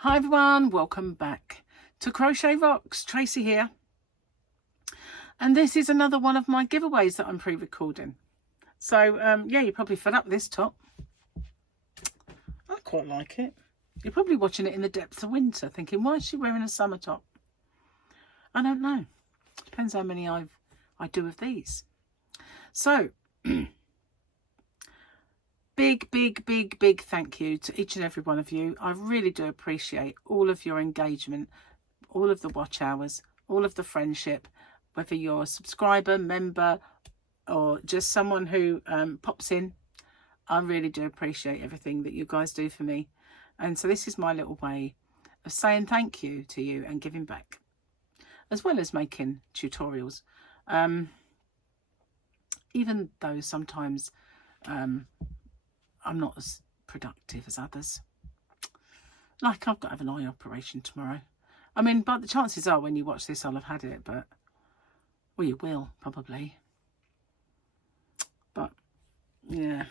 Hi everyone, welcome back to Crochet Rocks. Tracy here, and this is another one of my giveaways that I'm pre-recording. So yeah, you're probably fed up with this top. I quite like it. You're probably watching it in the depths of winter thinking, why is she wearing a summer top? I don't know. Depends how many I do of these. So big thank you to each and every one of you. I really do appreciate all of your engagement, all of the watch hours, all of the friendship, whether you're a subscriber, member, or just someone who pops in. I really do appreciate everything that you guys do for me. And so this is my little way of saying thank you to you and giving back, as well as making tutorials. Even though sometimes I'm not as productive as others. Like, I've got to have an eye operation tomorrow. I mean, but the chances are when you watch this, I'll have had it, but, well, you will, probably. But, yeah,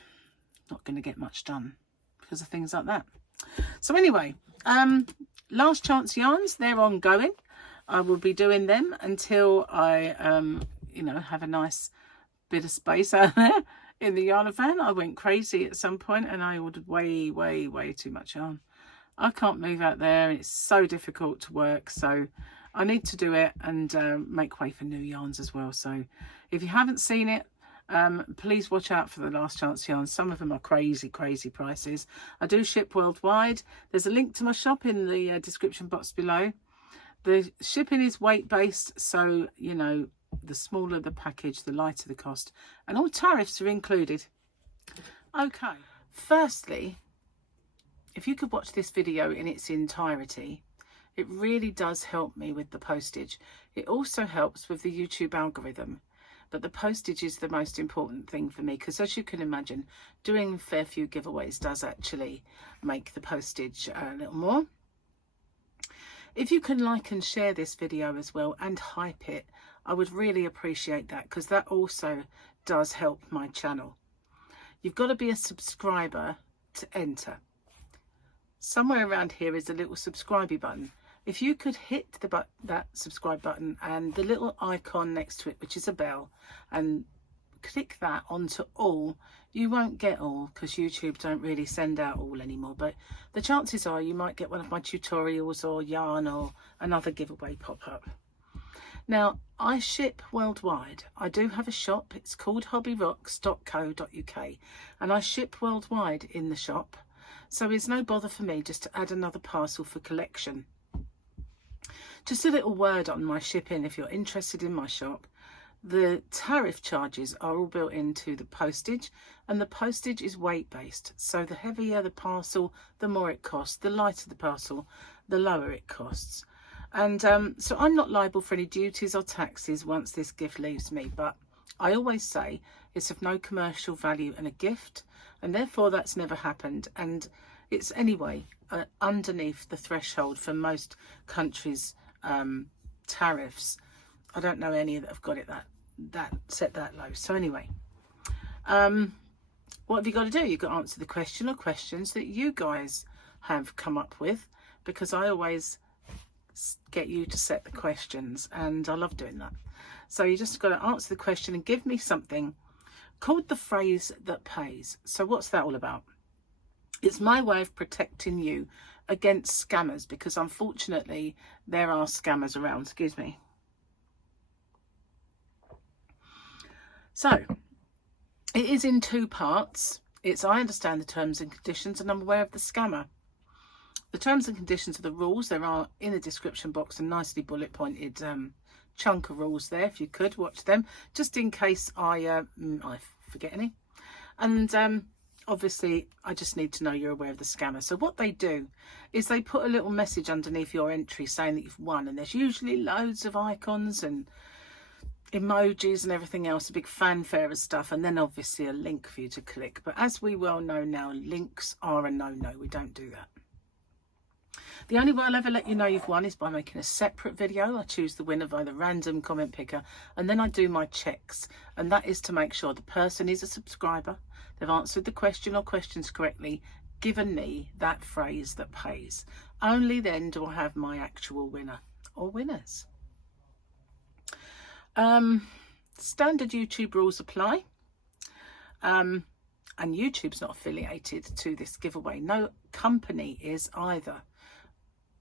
not going to get much done because of things like that. So anyway, last chance yarns, they're ongoing. I will be doing them until I, you know, have a nice bit of space out there. In the yarn van, I went crazy at some point and I ordered way too much yarn. I can't move out there and it's so difficult to work, so I need to do it and make way for new yarns as well. So if you haven't seen it, please watch out for the last chance yarns. Some of them are crazy prices. I do ship worldwide. There's a link to my shop in the description box below. The shipping is weight based, so you know, the smaller the package, the lighter the cost, and all tariffs are included. Okay, firstly, if you could watch this video in its entirety, it really does help me with the postage. It also helps with the YouTube algorithm, but the postage is the most important thing for me, because as you can imagine, doing a fair few giveaways does actually make the postage a little more. If you can like and share this video as well and hype it, I would really appreciate that, because that also does help my channel. You've got to be a subscriber to enter. Somewhere around here is a little subscribe button. If you could hit that subscribe button and the little icon next to it, which is a bell, and click that onto all, you won't get all because YouTube don't really send out all anymore, but the chances are you might get one of my tutorials or yarn or another giveaway pop up. Now, I ship worldwide. I do have a shop. It's called hobbyrocks.co.uk, and I ship worldwide in the shop, so it's no bother for me just to add another parcel for collection. Just a little word on my shipping if you're interested in my shop. The tariff charges are all built into the postage, and the postage is weight based, so the heavier the parcel, the more it costs. The lighter the parcel, the lower it costs. And so I'm not liable for any duties or taxes once this gift leaves me, but I always say it's of no commercial value and a gift, and therefore that's never happened, and it's anyway underneath the threshold for most countries' tariffs. I don't know any that have got it that set that low. So anyway, what have you got to do? You've got to answer the question or questions that you guys have come up with, because I always get you to set the questions and I love doing that. So you just got to answer the question and give me something called the phrase that pays. So what's that all about? It's my way of protecting you against scammers, because unfortunately there are scammers around. Excuse me. So it is in two parts. It's I understand the terms and conditions and I'm aware of the scammer. The terms and conditions are the rules. There are in the description box a nicely bullet pointed chunk of rules there. If you could watch them, just in case I forget any. And obviously I just need to know you're aware of the scammer. So what they do is they put a little message underneath your entry saying that you've won, and there's usually loads of icons and emojis and everything else, a big fanfare of stuff, and then obviously a link for you to click. But as we well know now, links are a no-no. We don't do that. The only way I'll ever let you know you've won is by making a separate video. I choose the winner by the random comment picker, and then I do my checks, and that is to make sure the person is a subscriber, they've answered the question or questions correctly, given me that phrase that pays. Only then do I have my actual winner or winners. Standard YouTube rules apply. And YouTube's not affiliated to this giveaway. No company is either.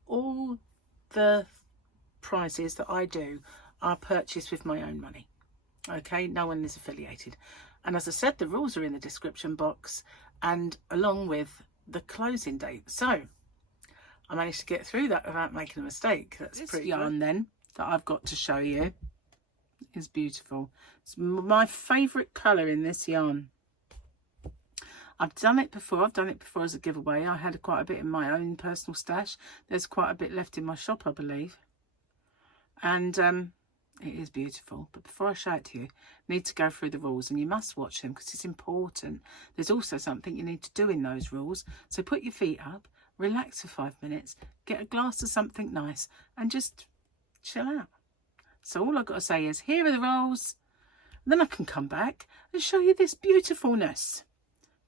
All the prizes that I do are purchased with my own money. Okay, no one is affiliated. And as I said, the rules are in the description box and along with the closing date. So I managed to get through that without making a mistake. That's pretty yarn then that I've got to show you. Is beautiful. It's my favourite colour in this yarn. I've done it before. I've done it before as a giveaway. I had quite a bit in my own personal stash. There's quite a bit left in my shop, I believe. And it is beautiful. But before I show it to you, I need to go through the rules, and you must watch them because it's important. There's also something you need to do in those rules. So put your feet up, relax for 5 minutes, get a glass of something nice, and just chill out. So all I've got to say is, here are the rules. Then I can come back and show you this beautifulness.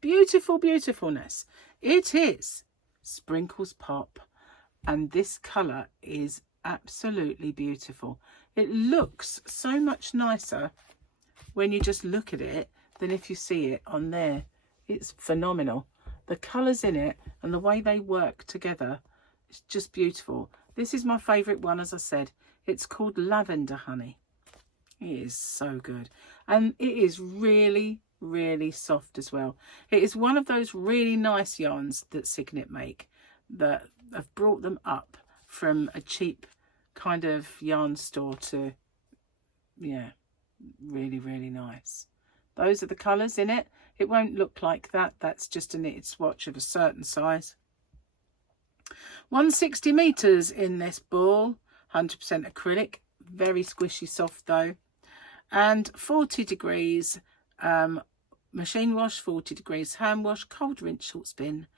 Beautiful beautifulness. It is Sprinkles Pop, and this colour is absolutely beautiful. It looks so much nicer when you just look at it than if you see it on there. It's phenomenal. The colours in it and the way they work together, it's just beautiful. This is my favourite one, as I said. It's called Lavender Honey. It is so good. And it is really, really soft as well. It is one of those really nice yarns that Signet make, that have brought them up from a cheap kind of yarn store to, yeah, really, really nice. Those are the colours in it. It won't look like that. That's just a knitted swatch of a certain size. 160 meters in this ball. 100% acrylic, very squishy soft though, and 40 degrees machine wash, 40 degrees hand wash, cold rinse, short spin.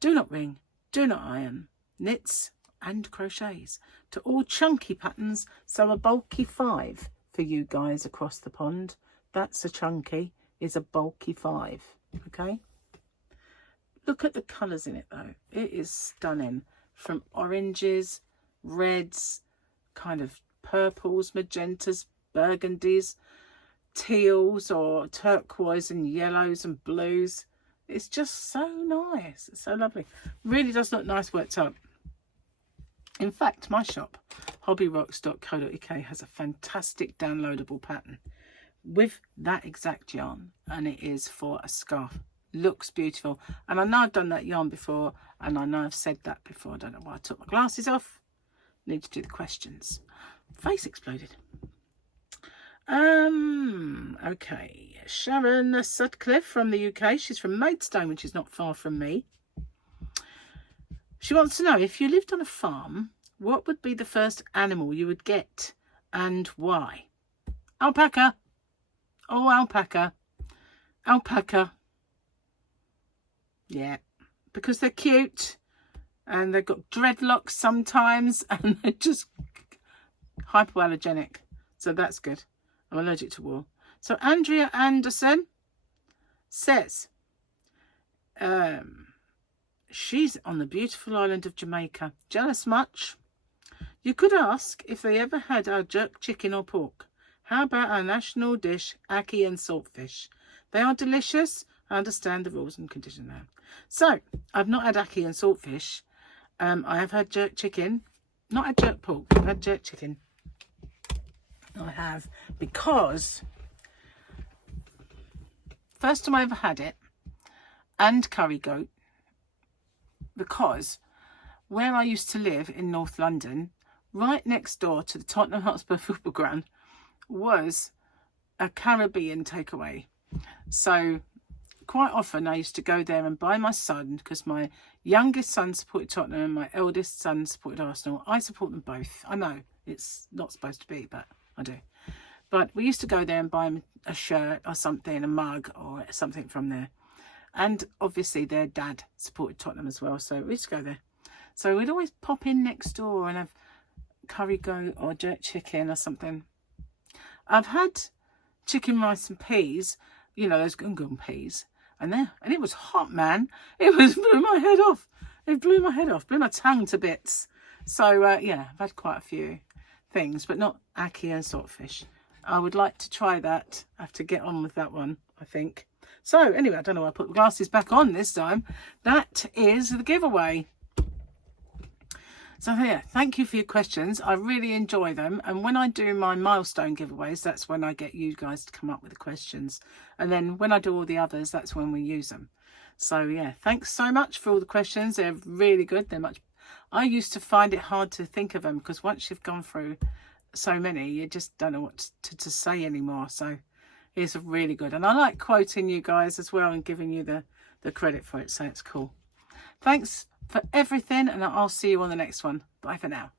Do not wring, do not iron, knits and crochets to all chunky patterns. So a bulky 5 for you guys across the pond. That's a chunky, is a bulky 5. Okay, look at the colours in it though. It is stunning, from oranges, reds, kind of purples, magentas, burgundies, teals or turquoise and yellows and blues. It's just so nice. It's so lovely. Really does look nice worked up. In fact, my shop, hobbyrocks.co.uk, has a fantastic downloadable pattern with that exact yarn, and it is for a scarf. Looks beautiful. And I know I've done that yarn before, and I know I've said that before. I don't know why I took my glasses off. Need to do the questions. Face exploded. Okay, Sharon Sutcliffe from the UK. She's from Maidstone, which is not far from me. She wants to know, if you lived on a farm, what would be the first animal you would get and why? Alpaca. Oh, alpaca. Alpaca. Yeah, because they're cute and they've got dreadlocks sometimes and they're just hypoallergenic. So that's good. I'm allergic to wool. So Andrea Anderson says she's on the beautiful island of Jamaica. Jealous much? You could ask if they ever had our jerk chicken or pork. How about our national dish, ackee and saltfish? They are delicious. I understand the rules and conditions now. So I've not had ackee and saltfish. I have had jerk chicken. Not had jerk pork. I've had jerk chicken. I have, because first time I ever had it, and curry goat, because where I used to live in North London, right next door to the Tottenham Hotspur football ground, was a Caribbean takeaway. So quite often I used to go there and buy my son, because my youngest son supported Tottenham and my eldest son supported Arsenal. I support them both. I know it's not supposed to be, but I do. But we used to go there and buy him a shirt or something, a mug or something from there. And obviously their dad supported Tottenham as well, so we used to go there. So we'd always pop in next door and have curry goat or jerk chicken or something. I've had chicken, rice and peas, you know, those gung peas, And there, and it was hot, man. It blew my head off. It blew my head off, blew my tongue to bits. So yeah, I've had quite a few things, but not ackee and swordfish. I would like to try that. I have to get on with that one, I think. So anyway, I don't know why I put the glasses back on this time. That is the giveaway. So yeah, thank you for your questions. I really enjoy them. And when I do my milestone giveaways, that's when I get you guys to come up with the questions. And then when I do all the others, that's when we use them. So yeah, thanks so much for all the questions. They're really good. They're much. I used to find it hard to think of them because once you've gone through so many, you just don't know what to say anymore. So it's really good. And I like quoting you guys as well and giving you the credit for it. So it's cool. Thanks for everything, and I'll see you on the next one. Bye for now.